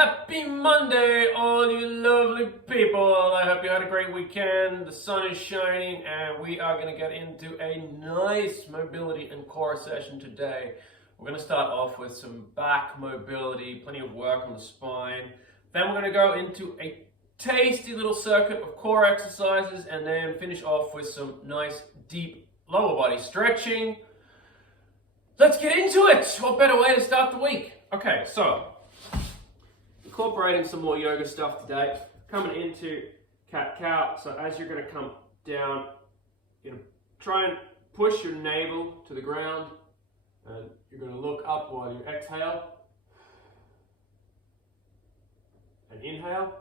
Happy Monday, all you lovely people. I hope you had a great weekend. The sun is shining and we are going to get into a nice mobility and core session today. We're going to start off with some back mobility, plenty of work on the spine. Then we're going to go into a tasty little circuit of core exercises and then finish off with some nice deep lower body stretching. Let's get into it. What better way to start the week? Okay, so incorporating some more yoga stuff today, coming into cat-cow. So as you're going to come down, you're going to try and push your navel to the ground, and you're going to look up while you exhale and inhale.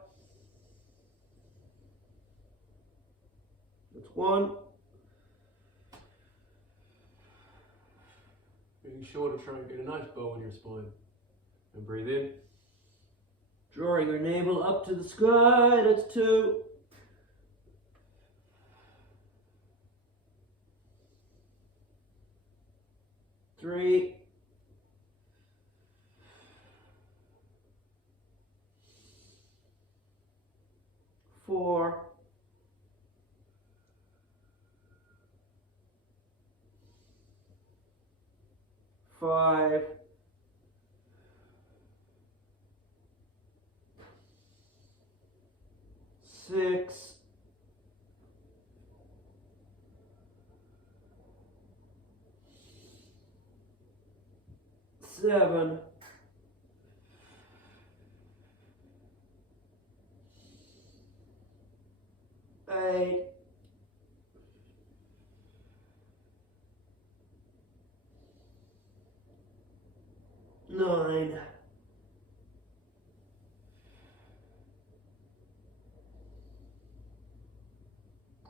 That's one. Making sure to try and get a nice bow in your spine. And breathe in. Drawing your navel up to the sky, that's two. Three. Four. Five. 6, 7, 8, 9,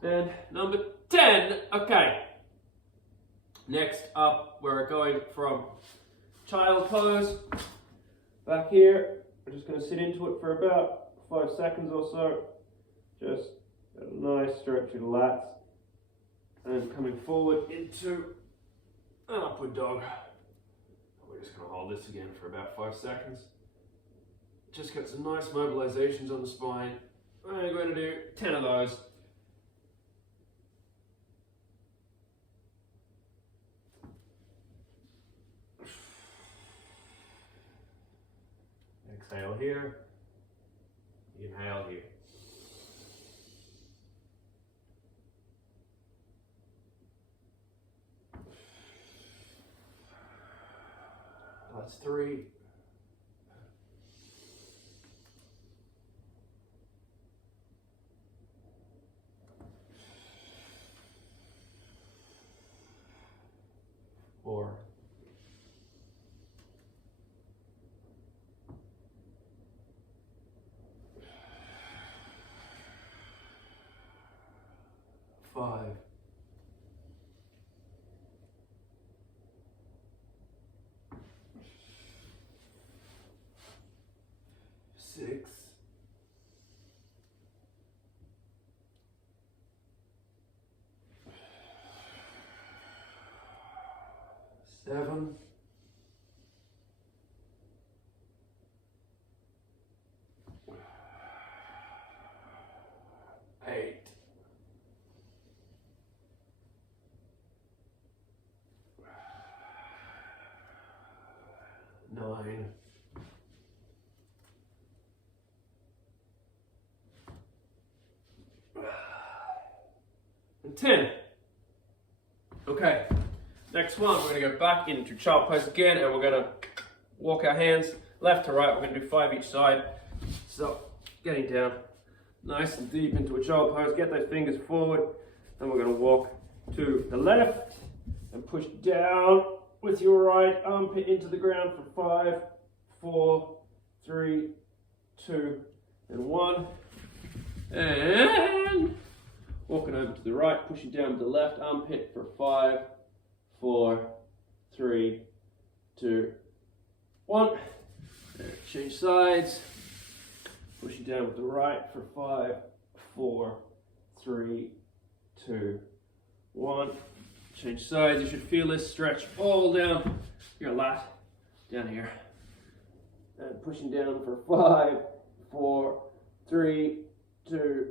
and number 10. Okay. Next up, we're going from child pose. Back here, we're just going to sit into it for about 5 seconds or so. Just a nice stretch of the lats. And coming forward into an upward dog. We're just going to hold this again for about 5 seconds. Just get some nice mobilizations on the spine. We're going to do 10 of those. Exhale here, inhale here. That's 3. Four. 5. 6. 7. 8. 9. And 10. Okay, next one, we're going to go back into child pose again, and we're going to walk our hands left to right. We're going to do 5 each side. So, getting down nice and deep into a child pose. Get those fingers forward, and we're going to walk to the left and push down with your right armpit into the ground for 5, 4, 3, 2, and 1. And walking over to the right, pushing down with the left armpit for 5, 4, 3, 2, 1. And change sides. Pushing down with the right for 5, 4, 3, 2, 1. Change sides. You should feel this stretch all down your lat, down here. and pushing down for 5, 4, 3, 2,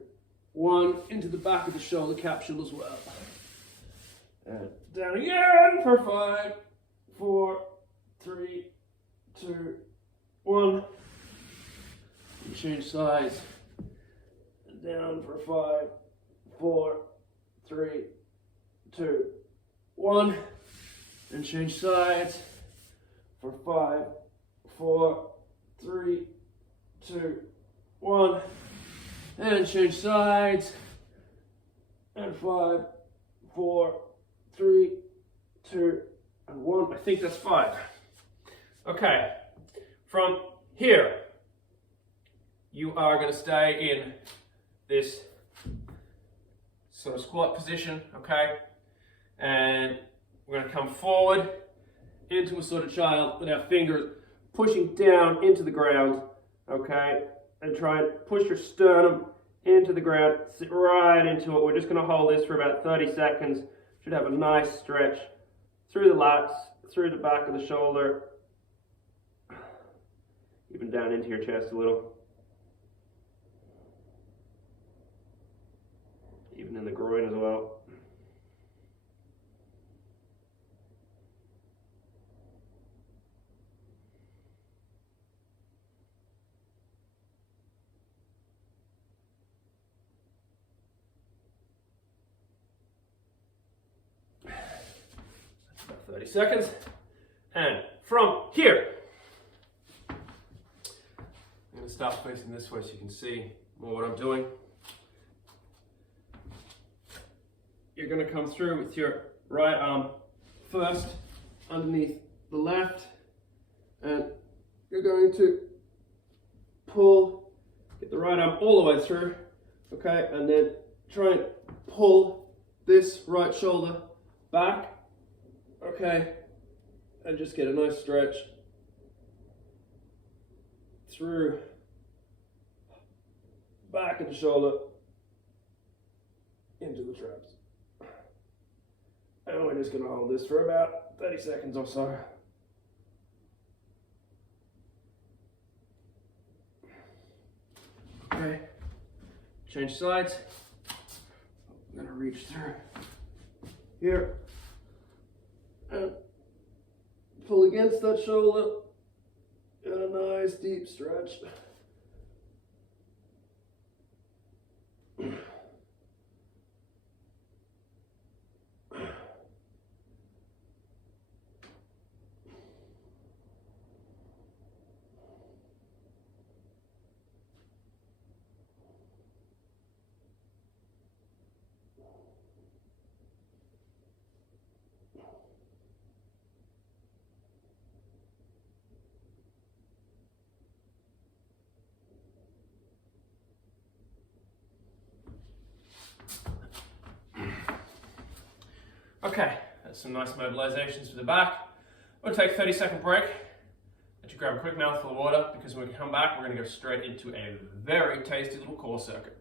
1, into the back of the shoulder capsule as well. And down again for 5, 4, 3, 2, 1. And change sides. And down for 5, 4, 3, 2, 1. And change sides for 5, 4, 3, 2, 1. And change sides. And 5, 4, 3, 2, and 1. I think that's 5. Okay. From here, you are going to stay in this sort of squat position, okay? And we're going to come forward into a sort of child with our fingers pushing down into the ground, okay? And try and push your sternum into the ground, sit right into it. We're just going to hold this for about 30 seconds. Should have a nice stretch through the lats, through the back of the shoulder, even down into your chest a little. Even in the groin as well. That's about 30 seconds. And from here, I'm going to start facing this way so you can see more what I'm doing. You're going to come through with your right arm first underneath the left, and you're going to pull, get the right arm all the way through, okay, and then try and pull this right shoulder back, okay, and just get a nice stretch through back of the shoulder into the traps. And we're just going to hold this for about 30 seconds or so. Okay, change sides. I'm going to reach through here and pull against that shoulder and a nice deep stretch. Okay, that's some nice mobilizations for the back. We'll take a 30-second break. Let you grab a quick mouthful of water, because when we come back, we're going to go straight into a very tasty little core circuit.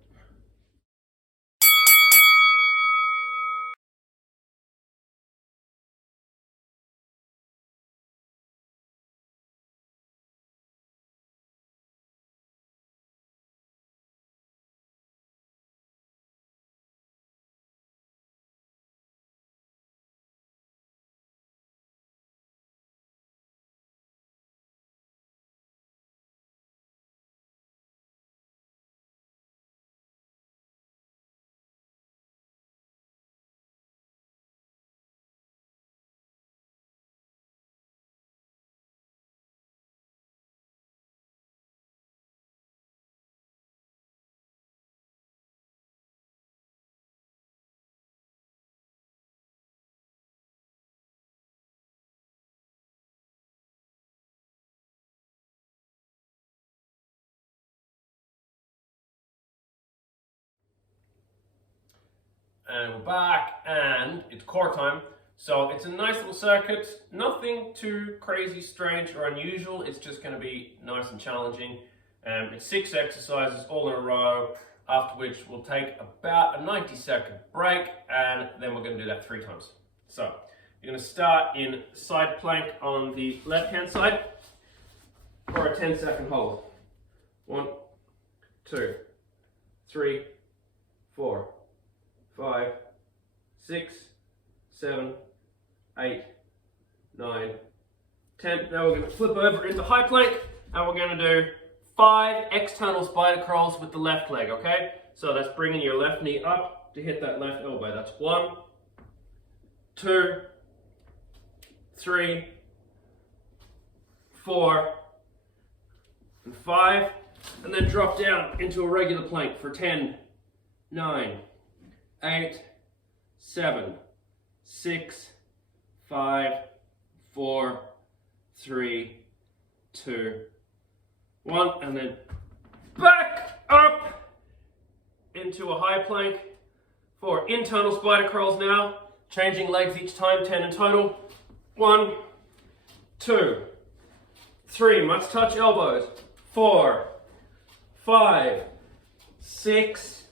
And we're back, and it's core time. So it's a nice little circuit, nothing too crazy, strange, or unusual. It's just going to be nice and challenging. It's 6 exercises all in a row, after which we'll take about a 90-second break, and then we're going to do that 3 times. So you're going to start in side plank on the left-hand side. for a 10-second hold. 1, 2, 3, 4, 5, 6, 7, 8, 9, 10. Now we're going to flip over into high plank and we're going to do 5 external spider crawls with the left leg, okay? So that's bringing your left knee up to hit that left elbow. That's 1, 2, 3, 4, and 5. And then drop down into a regular plank for 10, 9, 8, 7, 6, 5, 4, 3, 2, 1, and then back up into a high plank for internal spider crawls now, changing legs each time, 10 in total. 1, 2, 3, must touch elbows. 4, 5, 6,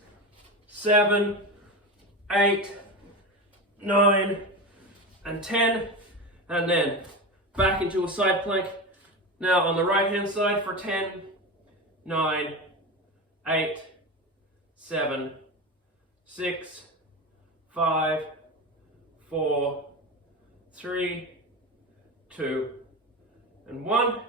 7, 8, 9, and 10, and then back into a side plank. Now on the right hand side for 10, 9, 8, 7, 6, 5, 4, 3, 2, and 1.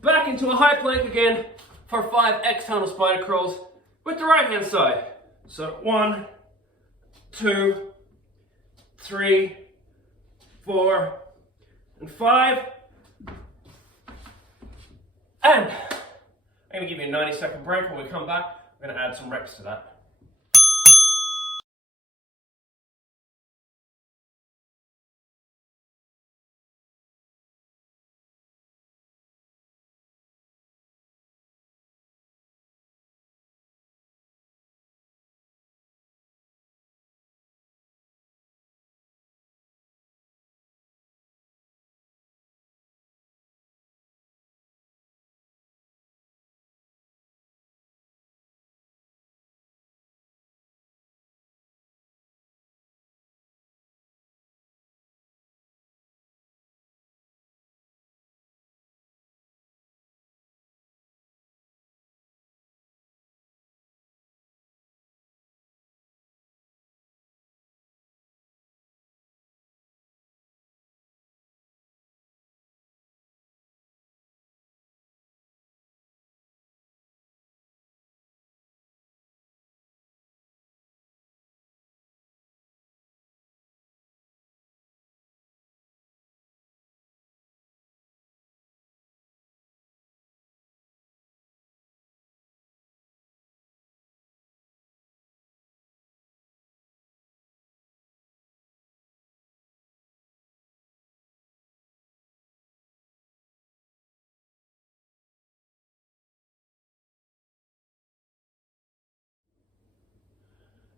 Back into a high plank again for 5 external spider crawls with the right hand side. So 1, 2, 3, 4, and 5. And I'm going to give you a 90-second break. When we come back, I'm going to add some reps to that.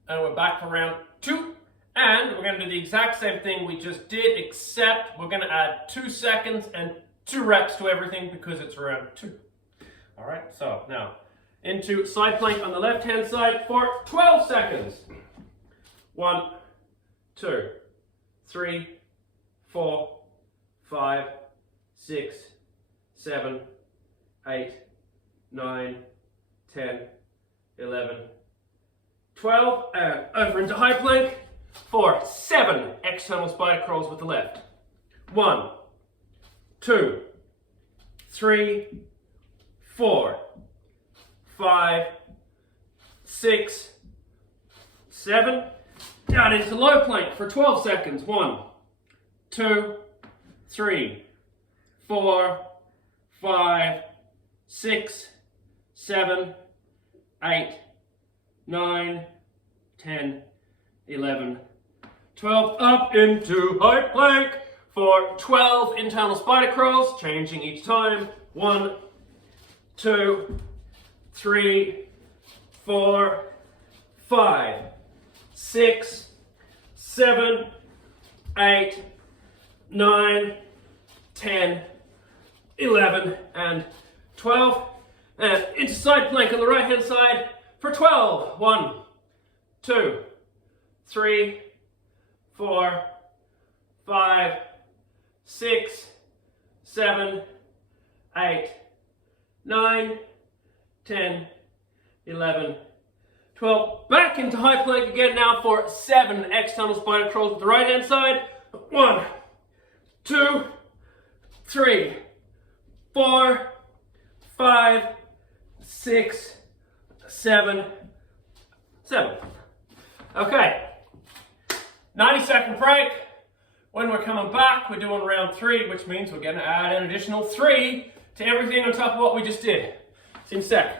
And we're back for round 2. And we're going to do the exact same thing we just did, except we're going to add 2 seconds and 2 reps to everything because it's round 2. All right, so now into side plank on the left hand side for 12 seconds. 1, 2, 3, 4, 5, 6, 7, 8, 9, 10, 11, 12, and over into high plank for 7 external spider crawls with the left. 1, 2, 3, 4, 5, 6, 7. Down into low plank for 12 seconds. 1, 2, 3, 4, 5, 6, 7, 8, 9, 10, 11, 12. Up into high plank for 12 internal spider crawls, changing each time. 1, 2, 3, 4, 5, 6, 7, 8, 9, 10, 11, and 12. And into side plank on the right hand side for 12. 1, 2, 3, 4, 5, 6, 7, 8, 9, 10, 11, 12. Back into high plank again now for 7 external spider crawls with the right hand side. 1, 2, 3, 4, 5, 6, 7. Okay. 90-second break. When we're coming back, we're doing round 3, which means we're going to add an additional 3 to everything on top of what we just did. See you in a sec.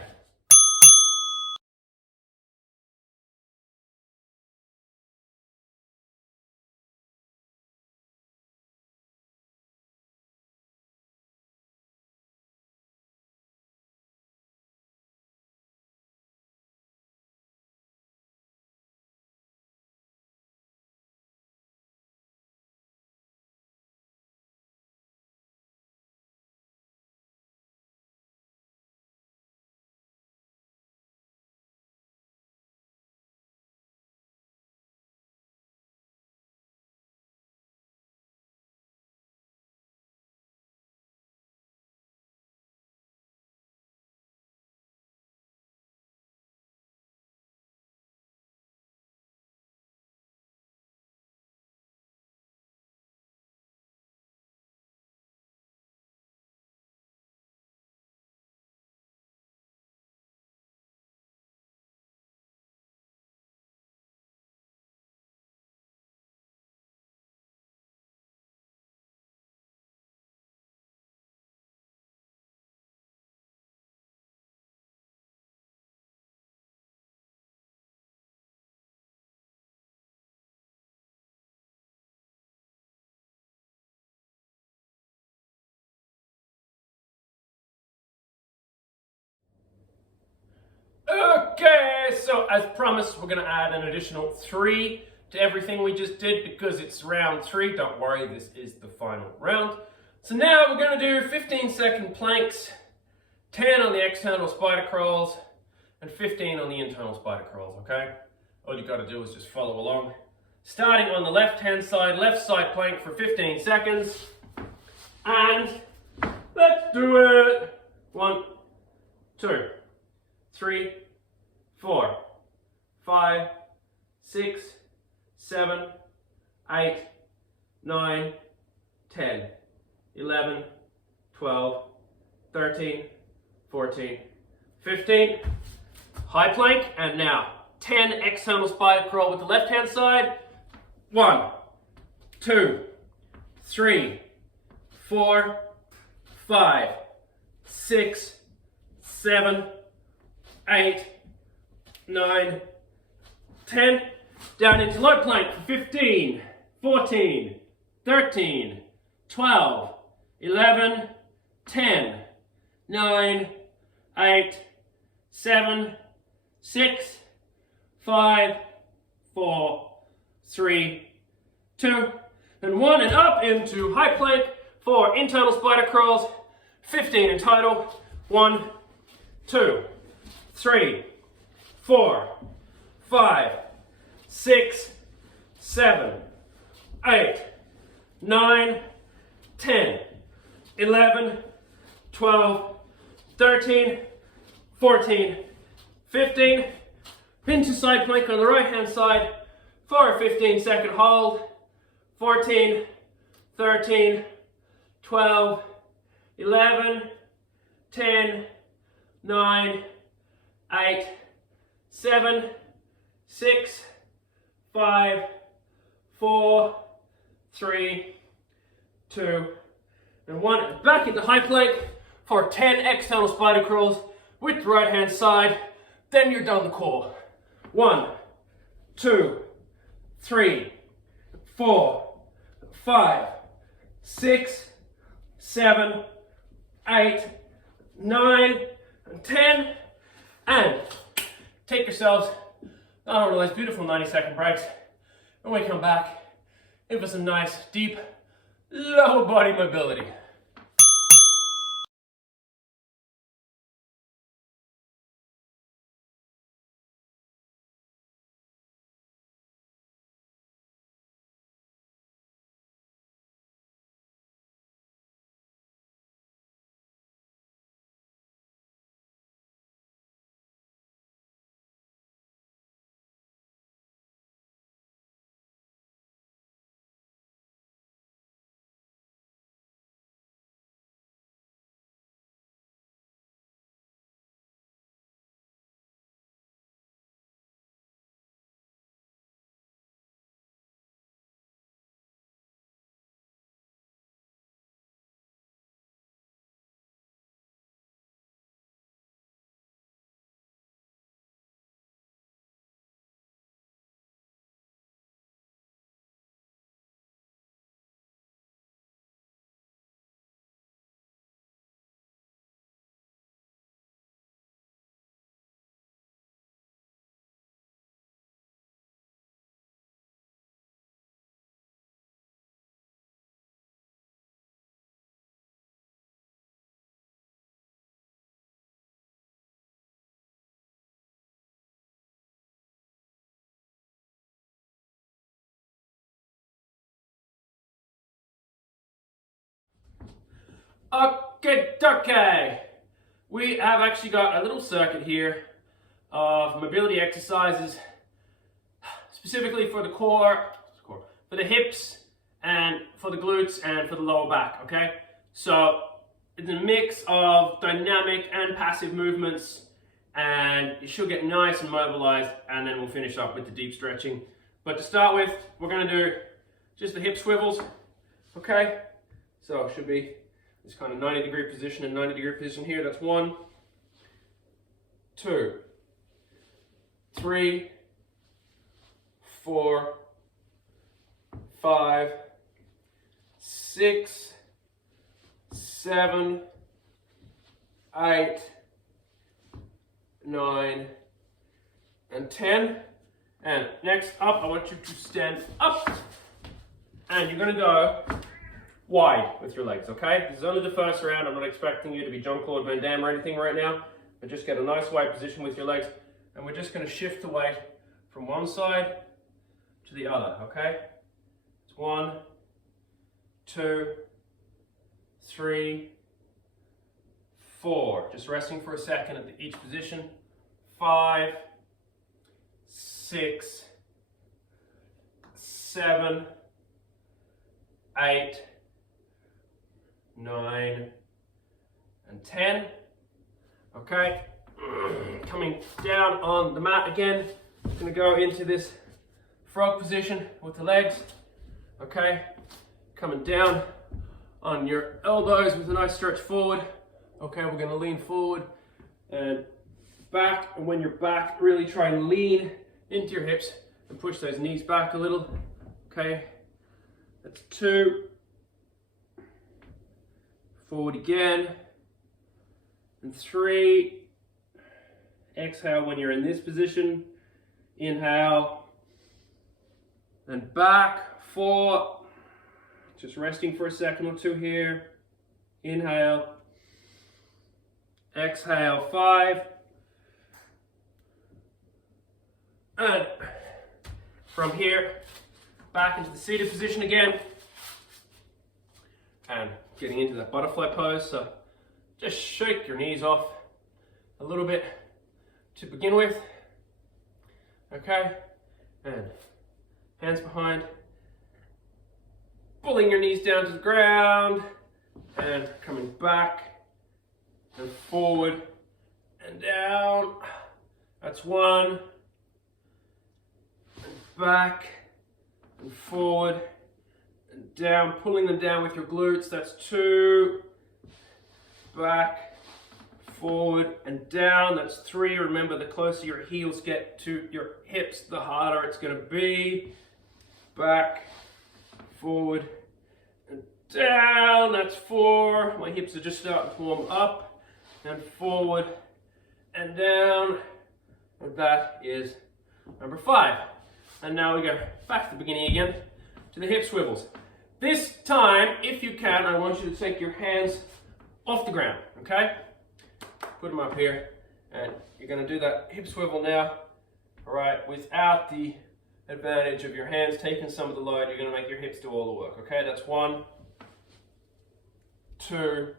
Okay, so as promised, we're going to add an additional 3 to everything we just did because it's round 3. Don't worry, this is the final round. So now we're going to do 15-second planks, 10 on the external spider crawls, and 15 on the internal spider crawls, okay? All you got to do is just follow along. Starting on the left-hand side, left side plank for 15 seconds. And let's do it. 1, 2, 3, 4, 5, 6, 7, 8, 9, 10, 11, 12, 13, 14, 15. High plank, and now 10 external spider crawl with the left hand side. 1, 2, 3, 4, 5, 6, 7, 8, 9, 10. Down into low plank for 15, 14, 13, 12, 11, 10, 9, 8, 7, 6, 5, 4, 3, 2, and 1, and up into high plank for internal spider crawls. 15 in total. 1, 2, 3, 4, 5, 6, 7, 8, 9, 10, 11, 12, 13, 14, 15. Into side plank on the right hand side for a 15-second hold. 14, 13, 12, 11, 10, 9, 8, 7, 6, 5, 4, 3, 2, and 1. Back into high plank for 10 external spider crawls with the right hand side. Then you're done the core. 1, 2, 3, 4, 5, 6, 7, 8, 9, and 10. And take yourselves on one of those beautiful 90-second breaks. When we come back, give us a nice, deep, lower body mobility. Okay. We have actually got a little circuit here of mobility exercises specifically for the core, for the hips, and for the glutes, and for the lower back, okay? So it's a mix of dynamic and passive movements, and you should get nice and mobilized, and then we'll finish up with the deep stretching. But to start with, we're gonna do just the hip swivels, okay? So it should be this kind of 90-degree position and 90-degree position here. That's 1, 2, 3, 4, 5, 6, 7, 8, 9, and 10. And next up, I want you to stand up, and you're going to go wide with your legs, okay? This is only the first round. I'm not expecting you to be Jean-Claude Van Damme or anything right now, but just get a nice wide position with your legs, and we're just going to shift the weight from one side to the other, okay? It's 1, 2, 3, 4. Just resting for a second at each position. 5, 6, 7, 8, 9, and 10. Okay, coming down on the mat again. I'm going to go into this frog position with the legs. Okay, coming down on your elbows with a nice stretch forward. Okay, we're going to lean forward and back, and when you're back, really try and lean into your hips and push those knees back a little. Okay, that's 2. Forward again, and 3. Exhale when you're in this position. Inhale, and back. 4. Just resting for a second or two here. Inhale, exhale. 5. And from here, back into the seated position again. And getting into that butterfly pose. So just shake your knees off a little bit to begin with. Okay. And hands behind. Pulling your knees down to the ground. And coming back and forward and down. That's 1. Back and forward and down, pulling them down with your glutes. That's 2. Back, forward, and down. That's 3. Remember, the closer your heels get to your hips, the harder it's going to be. Back, forward, and down. That's 4. My hips are just starting to warm up. And forward and down. And that is number 5. And now we go back to the beginning again, to the hip swivels. This time, if you can, I want you to take your hands off the ground, okay? Put them up here, and you're gonna do that hip swivel now, all right, without the advantage of your hands taking some of the load. You're gonna make your hips do all the work, okay? That's 1, 2,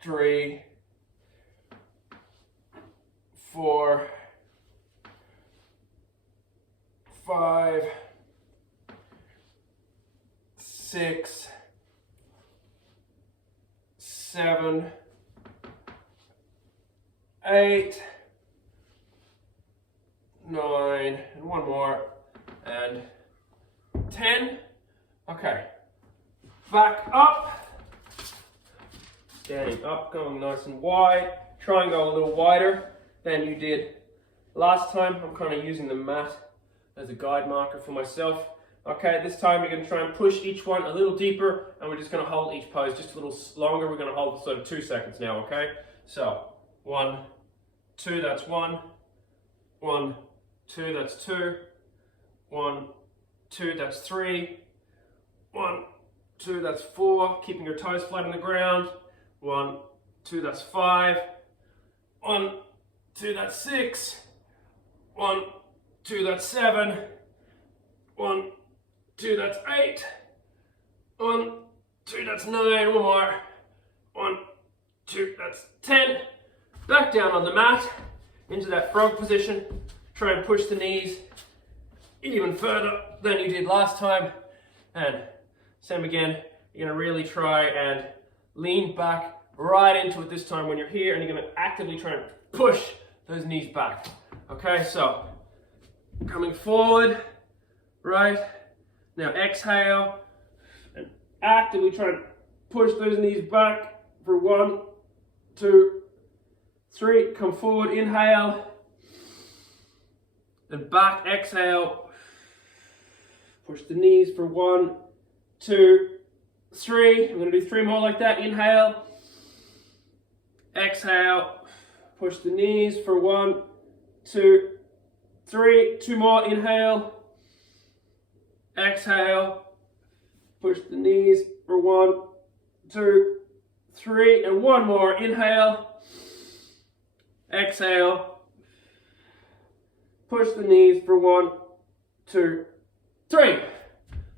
3, 4, 5, 6, 7, 8, 9, and one more, and 10. Okay, back up, standing up, going nice and wide. Try and go a little wider than you did last time. I'm kind of using the mat as a guide marker for myself. Okay, this time you're going to try and push each one a little deeper, and we're just going to hold each pose just a little longer. We're going to hold sort of 2 seconds now, okay? So, 1, 2, that's 1. 1, 2, that's 2. 1, 2, that's 3. 1, 2, that's 4. Keeping your toes flat on the ground. 1, 2, that's 5. 1, 2, that's 6. 1, 2, that's 7. 1, 2, that's 8. 1, 2, that's 9, one more. 1, 2, that's 10. Back down on the mat, into that frog position. Try and push the knees even further than you did last time. And same again, you're gonna really try and lean back right into it this time when you're here, and you're gonna actively try and push those knees back. Okay, so coming forward, right? Now exhale, and actively try and push those knees back for 1, 2, 3. Come forward, inhale, then back, exhale. Push the knees for 1, 2, 3. I'm going to do 3 more like that. Inhale, exhale, push the knees for 1, 2, 3. 2 more. Inhale, exhale, push the knees for 1, 2, 3, and 1 more. Inhale, exhale, push the knees for 1, 2, 3.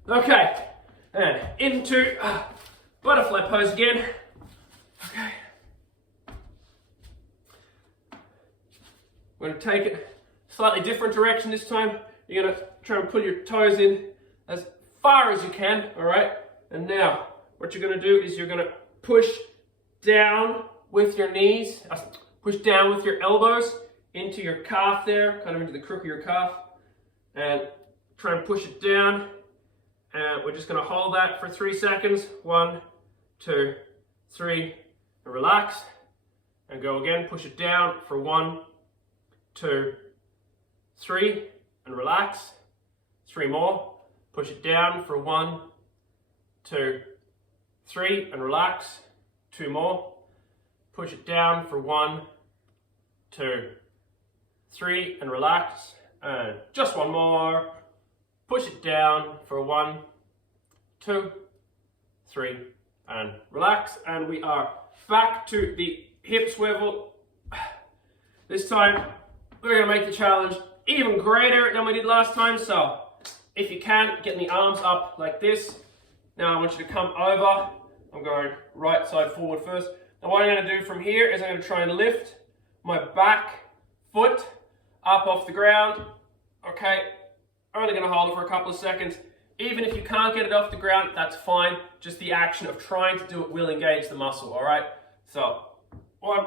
Okay, and into butterfly pose again. Okay. We're going to take it slightly different direction this time. You're going to try and pull your toes in as far as you can, all right? And now, what you're going to do is you're going to push down with your knees, push down with your elbows into your calf there, kind of into the crook of your calf, and try and push it down. And we're just going to hold that for 3 seconds. 1, 2, 3, and relax. And go again, push it down for 1, 2, 3, and relax. 3 more. Push it down for 1, 2, 3, and relax. 2 more. Push it down for 1, 2, 3, and relax. And just 1 more. Push it down for 1, 2, 3, and relax. And we are back to the hip swivel. This time, we're going to make the challenge even greater than we did last time. So, if you can, get the arms up like this. Now, I want you to come over. I'm going right side forward first. Now, what I'm going to do from here is I'm going to try and lift my back foot up off the ground. Okay, I'm only going to hold it for a couple of seconds. Even if you can't get it off the ground, that's fine. Just the action of trying to do it will engage the muscle, all right? So, 1,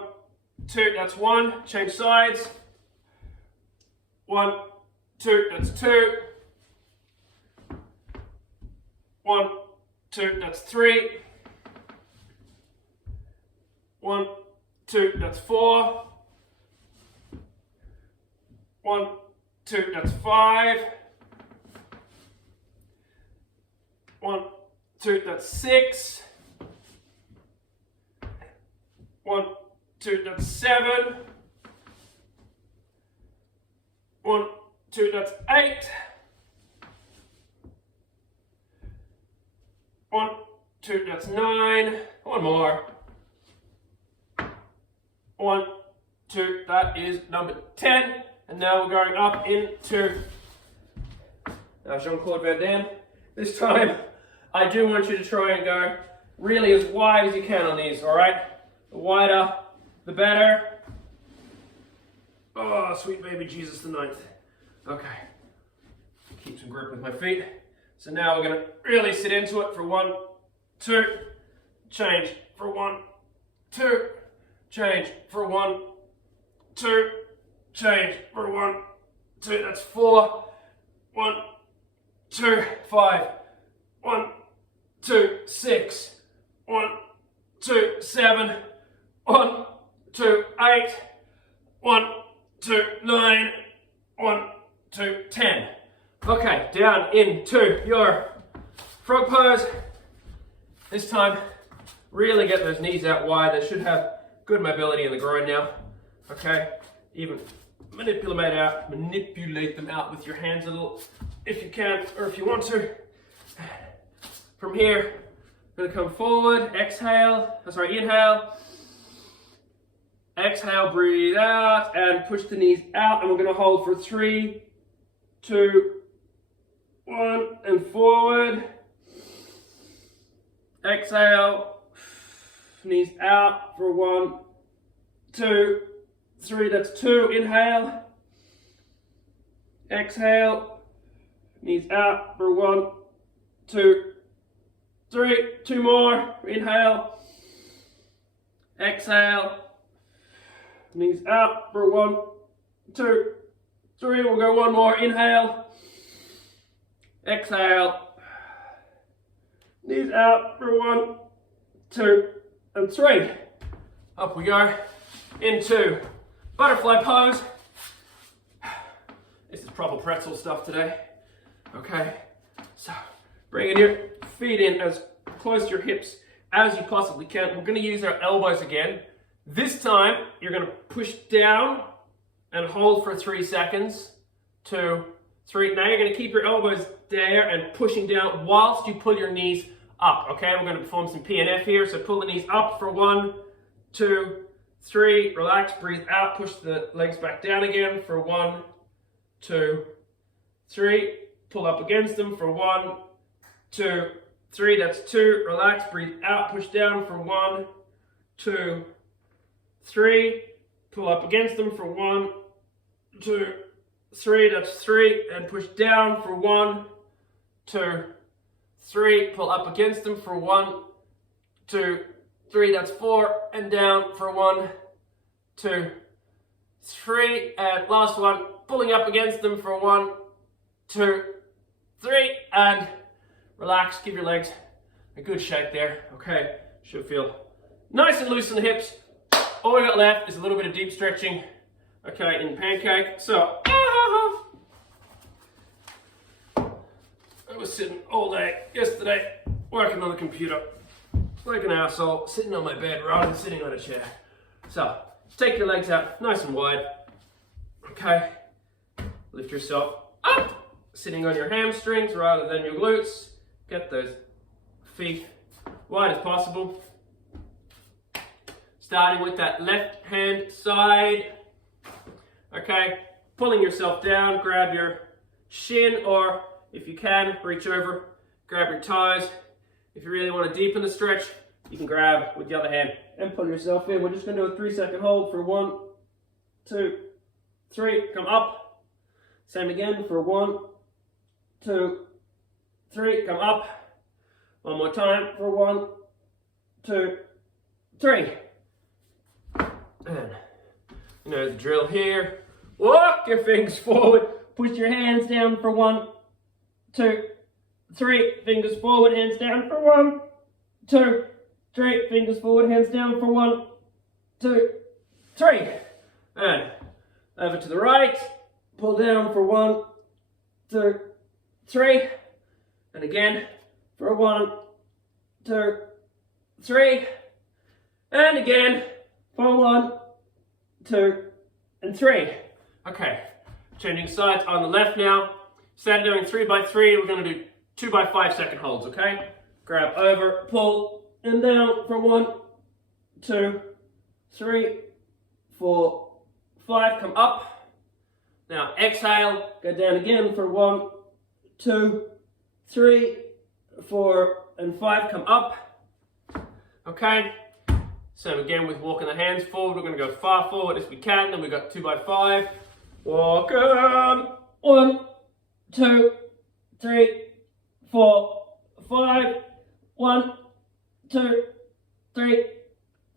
2, that's 1. Change sides. 1, 2, that's 2. 1, 2, that's 3. 1, 2, that's 4. 1, 2, that's 5. 1, 2, that's 6. 1, 2, that's 7. 1, 2, that's 8. 1, 2, that's 9. 1 more. 1, 2, that is number 10. And now we're going up into Jean-Claude Van Damme. This time, I do want you to try and go really as wide as you can on these, all right? The wider, the better. Oh, sweet baby Jesus the ninth. Okay. Keep some grip with my feet. So now we're going to really sit into it for 1, 2, change for 1, 2, change for 1, 2, change for 1, 2, that's 4, 1, 2, 5, 1, 2, 6, 1, 2, 7, 1, 2, 8, 1, 2, 9, 1, 2, 10. Okay, down into your frog pose. This time, really get those knees out wide. They should have good mobility in the groin now. Okay, even manipulate them out with your hands a little if you can, or if you want to. From here, I'm gonna come forward, inhale. Exhale, breathe out, and push the knees out, and we're gonna hold for 3, 2, 1, and forward. Exhale. Knees out for 1, 2, 3. That's 2. Inhale. Exhale. Knees out for 1, 2, 3. 2 more. Inhale. Exhale. Knees out for 1, 2, 3. We'll go 1 more. Inhale. Exhale. Knees out for 1, 2, and 3. Up we go into butterfly pose. This is proper pretzel stuff today. Okay, so bringing your feet in as close to your hips as you possibly can. We're going to use our elbows again. This time you're going to push down and hold for 3 seconds. 2, 3. Now you're going to keep your elbows there and pushing down whilst you pull your knees up. Okay, we're going to perform some PNF here. So pull the knees up for 1, 2, 3. Relax, breathe out, push the legs back down again for 1, 2, 3. Pull up against them for 1, 2, 3. That's 2. Relax, breathe out, push down for 1, 2, 3. Pull up against them for 1, 2, 3. That's 3. And push down for 1, 2, 3. Pull up against them for 1, 2, 3. That's 4. And down for 1, 2, 3. And last one. Pulling up against them for 1, 2, 3. And relax. Give your legs a good shake there. Okay. Should feel nice and loose in the hips. All we got left is a little bit of deep stretching. Okay, in pancake. So, I was sitting all day yesterday working on the computer like an asshole, sitting on my bed rather than sitting on a chair. So, take your legs out nice and wide. Okay, lift yourself up, sitting on your hamstrings rather than your glutes. Get those feet wide as possible. Starting with that left hand side. Okay, pulling yourself down, grab your shin, or if you can, reach over, grab your toes. If you really want to deepen the stretch, you can grab with the other hand and pull yourself in. We're just going to do a 3-second hold for 1, 2, 3. Come up. Same again for 1, 2, 3. Come up. One more time for 1, 2, 3. And you know the drill here. Walk your fingers forward. Push your hands down for 1, 2, 3. Fingers forward, hands down for 1, 2, 3. Fingers forward, hands down for 1, 2, 3. And over to the right. Pull down for 1, 2, 3. And again for 1, 2, 3. And again for 1, 2, and 3. Okay, changing sides on the left now. Instead of doing 3 by 3, we're going to do 2 by 5 second holds, okay? Grab over, pull, and down for 1, 2, 3, 4, 5. Come up. Now exhale, go down again for 1, 2, 3, 4, and 5. Come up. Okay. Same again with walking the hands forward. We're going to go far forward as we can. Then we've got 2 by 5. Walk on. 1, 2, 3, 4, 5. 1, 2, 3,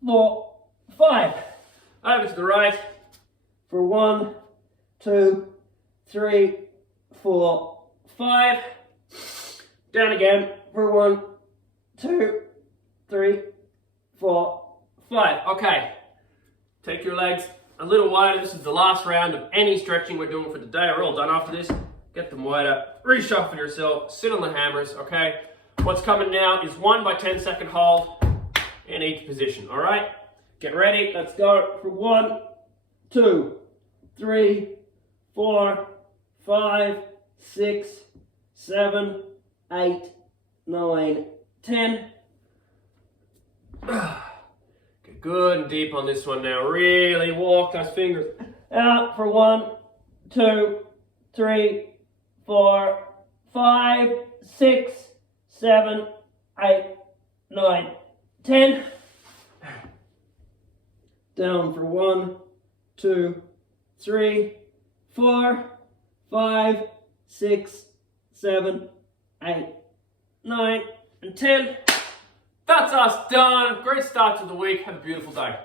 4, 5. Over to the right for 1, 2, 3, 4, 5. Down again for 1, 2, 3, 4, 5. Okay, take your legs a little wider. This is the last round of any stretching we're doing for the day. We're all done after this. Get them wider, reshuffle yourself, sit on the hammers, okay? What's coming now is 1 by 10 second hold in each position, all right? Get ready, let's go for 1, 2, 3, 4, 5, 6, 7, 8, 9, 10. Get good and deep on this one now. Really walk those fingers out for 1, 2, 3, 4, 5, 6, 7, 8, 9, 10. Down for 1, 2, 3, 4, 5, 6, 7, 8, 9, and 10. That's us done. Great start to the week. Have a beautiful day.